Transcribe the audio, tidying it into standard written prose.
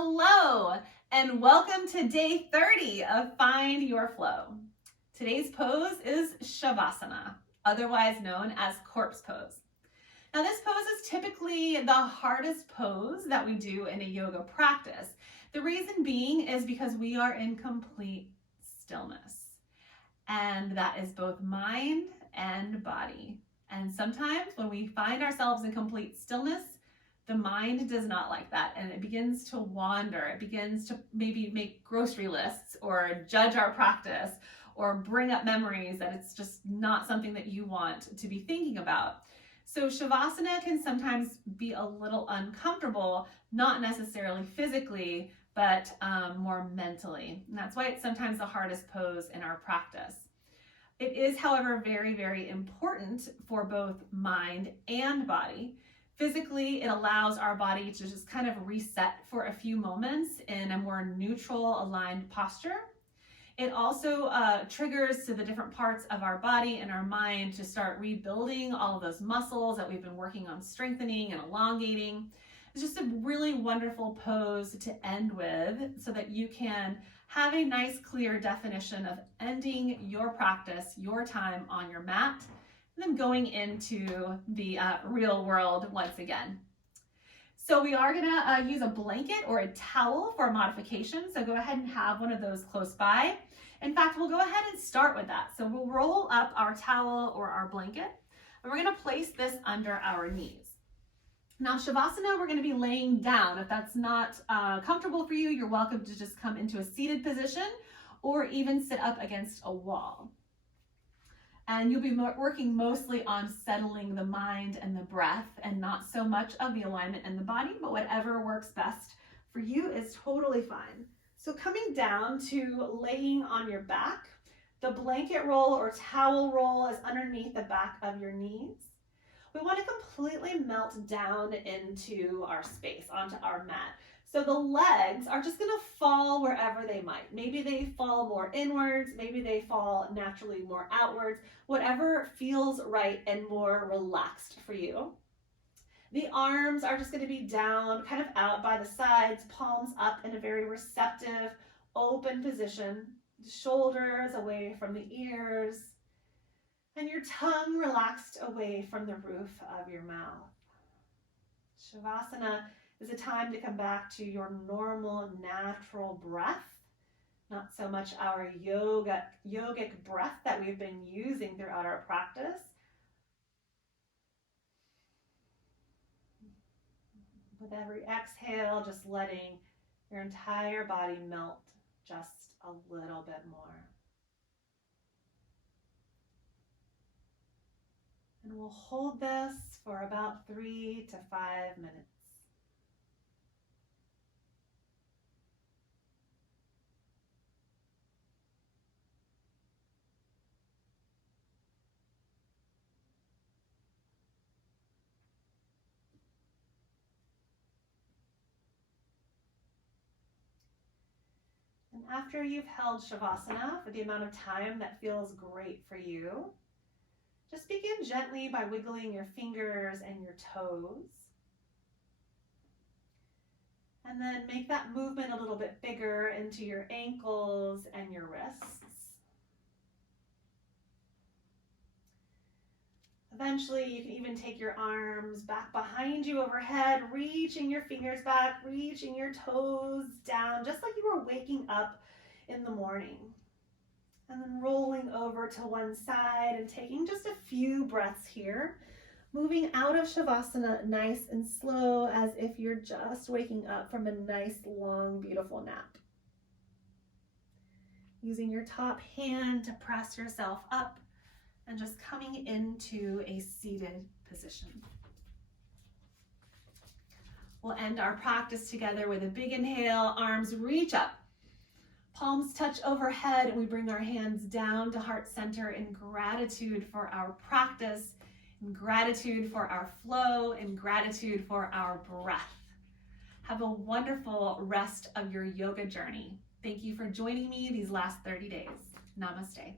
Hello, and welcome to day 30 of Find Your Flow. Today's pose is Savasana, otherwise known as corpse pose. Now, this pose is typically the hardest pose that we do in a yoga practice. The reason being is because we are in complete stillness, and that is both mind and body. And sometimes when we find ourselves in complete stillness, the mind does not like that, and it begins to wander. It begins to maybe make grocery lists or judge our practice or bring up memories that it's just not something that you want to be thinking about. So Shavasana can sometimes be a little uncomfortable, not necessarily physically, but more mentally. And that's why it's sometimes the hardest pose in our practice. It is, however, very, very important for both mind and body. Physically, it allows our body to just kind of reset for a few moments in a more neutral, aligned posture. It also triggers to the different parts of our body and our mind to start rebuilding all of those muscles that we've been working on strengthening and elongating. It's just a really wonderful pose to end with so that you can have a nice, clear definition of ending your practice, your time on your mat, and then going into the real world once again. So we are gonna use a blanket or a towel for a modification. So go ahead and have one of those close by. In fact, we'll go ahead and start with that. So we'll roll up our towel or our blanket, and we're gonna place this under our knees. Now, Shavasana, we're gonna be laying down. If that's not comfortable for you, you're welcome to just come into a seated position or even sit up against a wall. And you'll be working mostly on settling the mind and the breath and not so much of the alignment in the body, but whatever works best for you is totally fine. So coming down to laying on your back, the blanket roll or towel roll is underneath the back of your knees. We want to completely melt down into our space, onto our mat. So the legs are just going to fall wherever they might. Maybe they fall more inwards, maybe they fall naturally more outwards, whatever feels right and more relaxed for you. The arms are just going to be down, kind of out by the sides, palms up in a very receptive, open position. Shoulders away from the ears, and your tongue relaxed away from the roof of your mouth. Shavasana is a time to come back to your normal, natural breath, not so much our yogic breath that we've been using throughout our practice. With every exhale, just letting your entire body melt just a little bit more. And we'll hold this for about 3 to 5 minutes. And after you've held Shavasana for the amount of time that feels great for you, just begin gently by wiggling your fingers and your toes. And then make that movement a little bit bigger into your ankles and your wrists. Eventually, you can even take your arms back behind you overhead, reaching your fingers back, reaching your toes down, just like you were waking up in the morning. And then rolling over to one side and taking just a few breaths here, moving out of Shavasana nice and slow as if you're just waking up from a nice, long, beautiful nap. Using your top hand to press yourself up and just coming into a seated position. We'll end our practice together with a big inhale, arms reach up. Palms touch overhead, and we bring our hands down to heart center in gratitude for our practice, in gratitude for our flow, in gratitude for our breath. Have a wonderful rest of your yoga journey. Thank you for joining me these last 30 days. Namaste.